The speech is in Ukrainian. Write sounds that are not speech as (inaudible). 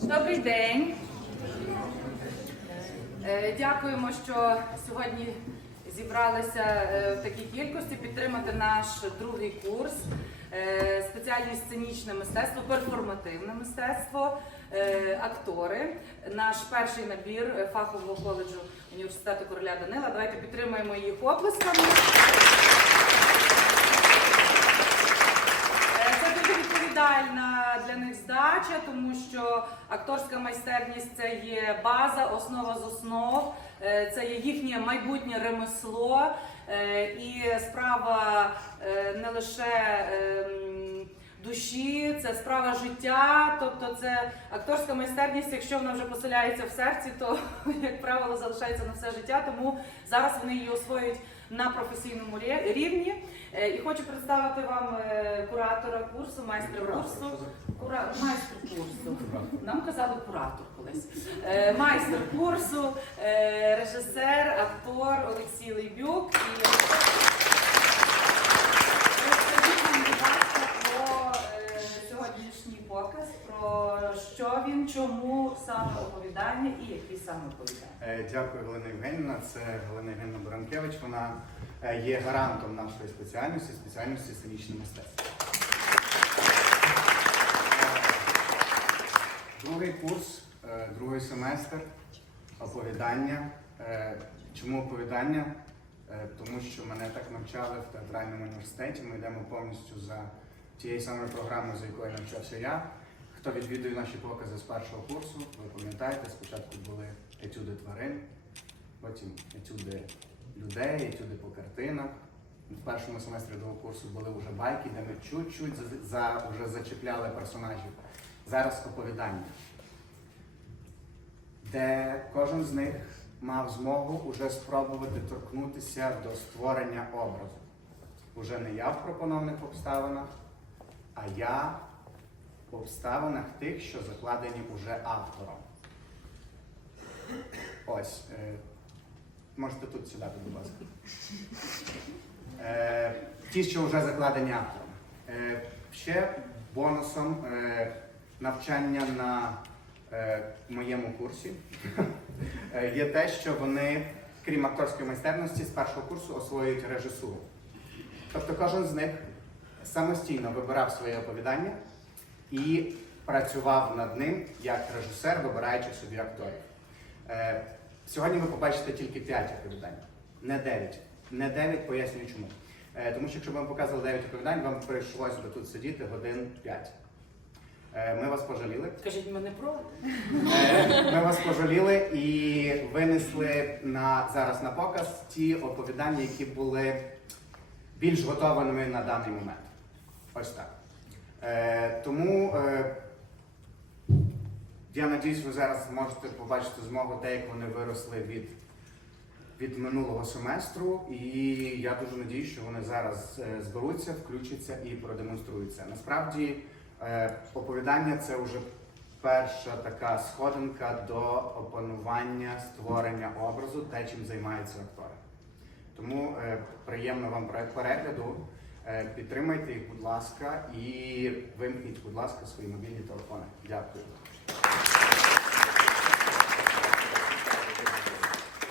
Добрий день. Е, Дякуємо, що сьогодні зібралися е, в такій кількості підтримати наш другий курс. Е, Спеціальність сценічне мистецтво, перформативне мистецтво, актори. Наш перший набір фахового коледжу університету короля Данила. Давайте підтримаємо їх оплесками. Це дуже відповідальна для них здача, тому що акторська майстерність це є база, основа з основ, е, це є їхнє майбутнє ремесло е, і справа е, не лише ем, душі, це справа життя. Тобто, це акторська майстерність, якщо вона вже поселяється в серці, то (laughs) як правило залишається на все життя. Тому зараз вони її освоюють на професійному рівні. Е, І хочу представити вам е, куратора курсу, майстра курсу. Кура... Майстер курсу. Нам казали куратор колись. Е, Майстер курсу, режисер, актор Олексій Лейбюк. І розкажіть нам, будь ласка, про е, сьогоднішній показ, про що він, чому саме оповідання і які саме оповідання. Е, Дякую, Галина Євгенівна. Це Галина Євгенівна Баранкевич. Вона е, є гарантом нашої спеціальності, спеціальності сценічне мистецтво. Е, Другий курс, другий семестр, оповідання. Чому оповідання? Тому що мене так навчали в театральному університеті. Ми йдемо повністю за тією самою програмою, за якою навчався я. Хто відвідує наші покази з першого курсу, ви пам'ятаєте, спочатку були етюди тварин, потім етюди людей, етюди по картинах. В першому семестрі другого курсу були вже байки, де ми чуть-чуть за, вже зачепляли персонажів. Зараз оповідання, де кожен з них мав змогу уже спробувати торкнутися до створення образу. Уже не я в пропонованих обставинах, а я в обставинах тих, що закладені уже автором. Ось. Е, можете тут сідати, будь ласка. Е, ті, що вже закладені автором. Е, ще бонусом навчання на моєму курсі є те, що вони, крім акторської майстерності, з першого курсу освоюють режисуру. Тобто кожен з них самостійно вибирав своє оповідання і працював над ним як режисер, вибираючи собі акторів. Е, сьогодні ви побачите тільки 5 оповідань, не 9. Не 9, пояснюю чому. Е, тому що якщо б ми показували 9 оповідань, вам прийшлося би тут сидіти годин 5. Е, ми вас пожаліли. Скажіть, ми не проти? Е, Ми вас пожаліли і винесли на, зараз на показ ті оповідання, які були більш готовими на даний момент. Ось так. Е, тому е, я надіюсь, ви зараз можете побачити змогу те, як вони виросли від, від минулого семестру. І я дуже надіюсь, що вони зараз е, зберуться, включаться і продемонструються. Насправді, е, оповідання це вже перша така сходинка до опанування створення образу, те, чим займаються актори. Тому е, приємно вам пере- перегляду. Е, підтримайте їх, будь ласка, і вимкніть, будь ласка, свої мобільні телефони. Дякую.